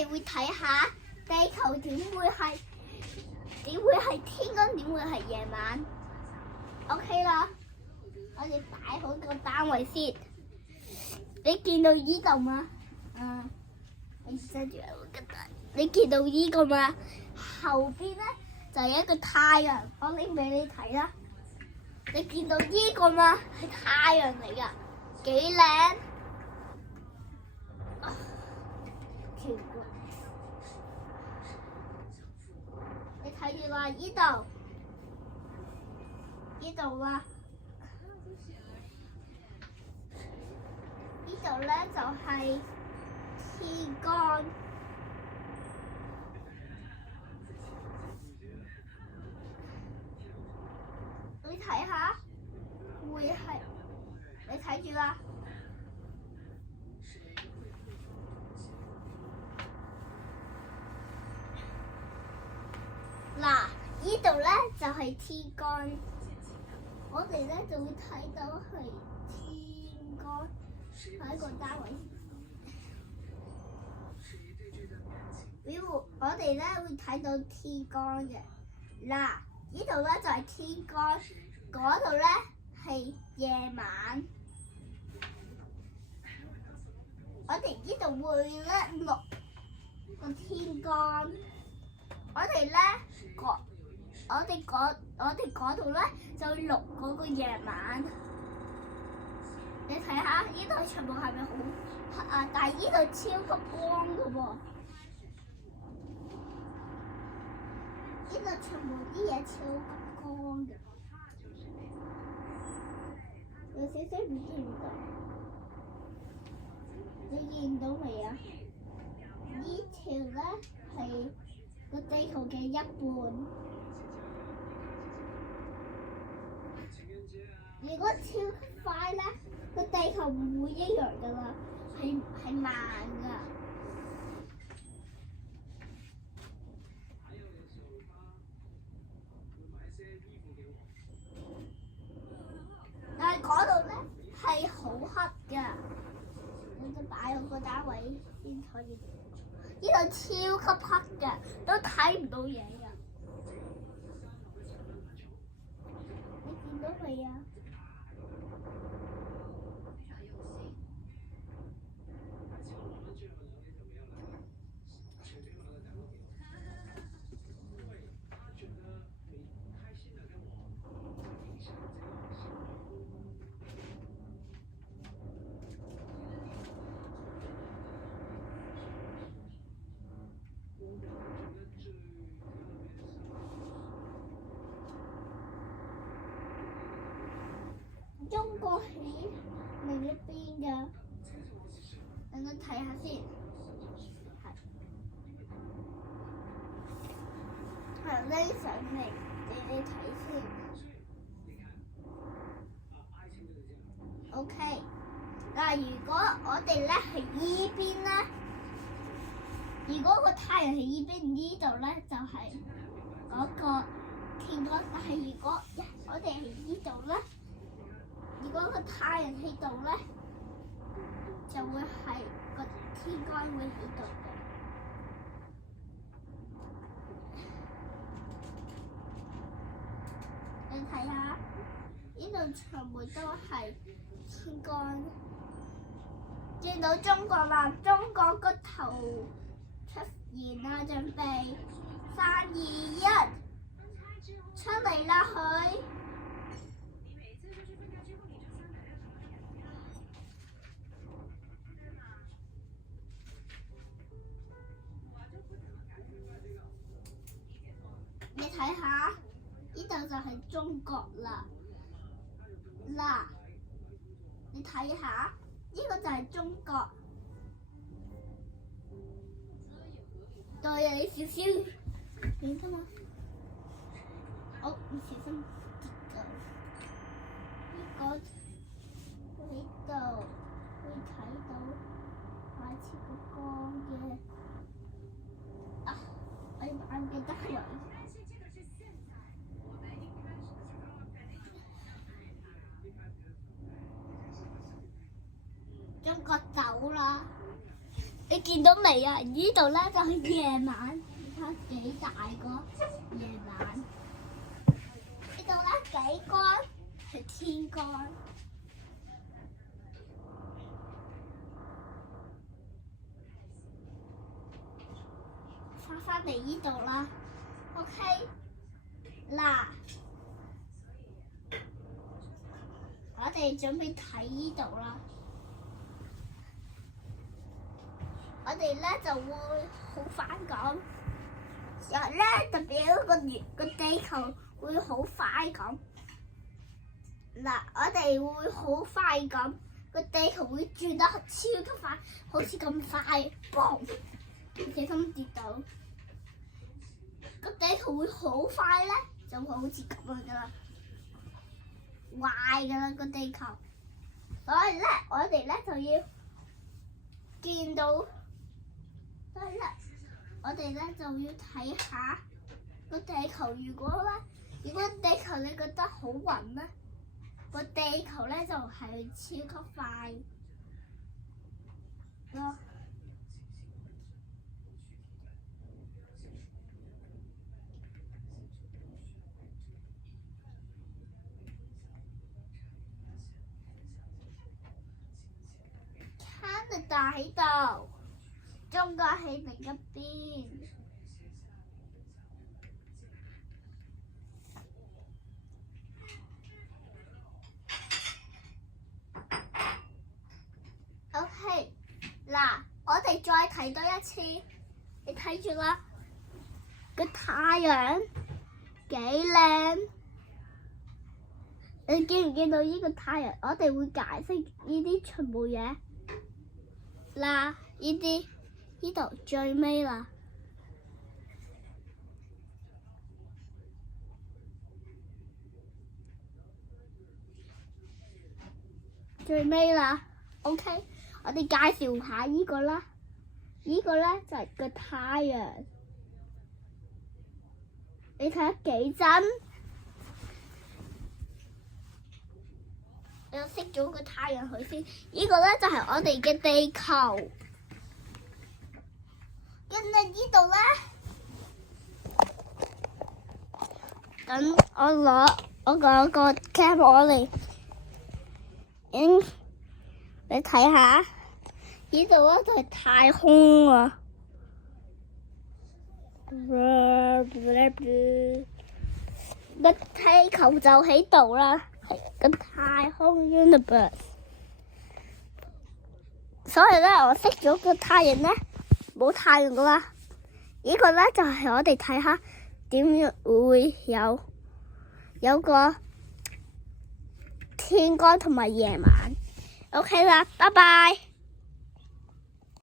哋會睇下地球點會係天光，點會係夜晚。OK 啦，我哋擺好個單位先。你見到依個嗎？你跟住我覺得你見到依個嗎？後邊咧就係一個太陽，我拎俾你睇啦。你見到依個嗎？係太陽嚟㗎，幾靚！你睇住啦，依度啦，呢度咧就係天光。你睇下，會係你睇住啦。嗱，呢度咧就係天光，我哋咧就會睇到係天光喺個單位。我哋咧會睇到天光嘅。嗱，呢度咧就係天光，嗰度咧係夜晚。我哋呢度會咧錄個天光。我哋嗰度咧就錄嗰個夜晚。你睇下，呢度全部係咪好黑啊？但係呢度超級光㗎喎。呢度全部啲嘢超級光㗎。有少少唔見到，你見到未啊？呢條咧係個地球嘅一半。如果超快咧，個地球唔會一樣噶啦，係慢噶。但係嗰度咧係好黑噶，你都擺好個單位先可以。呢度超級黑嘅，都睇唔到嘢㗎。你見到未啊？中國喺另一邊㗎，等我睇下先。係拎上嚟俾你睇先。OK， 嗱，如果我哋咧係依邊咧，如果個太陽係依邊，呢度咧就係嗰個天光。但係如果我哋係呢度咧，如果個太陽喺度咧，就會係個天光會喺度嘅。你睇下，呢度全部都係天光。見到中國啦，中國個頭出現啦，準備3、2、1，出嚟啦佢！你睇下，呢度就係中國啦。嗱，你睇下，呢個就係中國。對啊，你小心，你睇嘛。好，你小心跌到。呢個喺度會睇到好似個光嘅。我眼記得有。中國走啦！你見到未啊？呢度咧就係夜晚，你睇下幾大個夜晚。呢度咧幾光係天光。翻嚟呢度啦 ，OK， 嗱，我哋準備睇呢度啦。我哋咧就會好快咁，然後咧特別個地球會好快咁。嗱，我哋會好快咁，個地球會轉得超級快，好似咁快，嘣！小心跌到。個地球會好快咧，就會好似咁樣噶啦，壞噶啦個地球。所以咧，我哋咧就要見到，所以咧，我哋咧就要睇下個地球。如果地球你覺得好暈咧，個地球咧就係超級快咯。Canada 喺度，中國喺另一邊。OK， 嗱，我哋再睇多一次，你睇住啦，個太陽幾靚。你見唔見到呢個太陽？我哋會解釋呢啲全部嘢。嗱，呢度最尾啦，最尾啦。OK， 我哋介紹下呢個啦。呢個咧就係個太陽，你睇下幾真。我熄咗個太陽佢先。呢個咧就係我哋嘅地球。跟住呢度咧，等我攞個 camera 嚟，你睇下，呢度咧就係太空啊。個地球就喺度啦。個太空 universe， 所以咧我熄咗個太陽咧，冇太陽噶啦。呢個咧就係我哋睇下點樣會有個天光同埋夜晚。OK 啦，拜拜。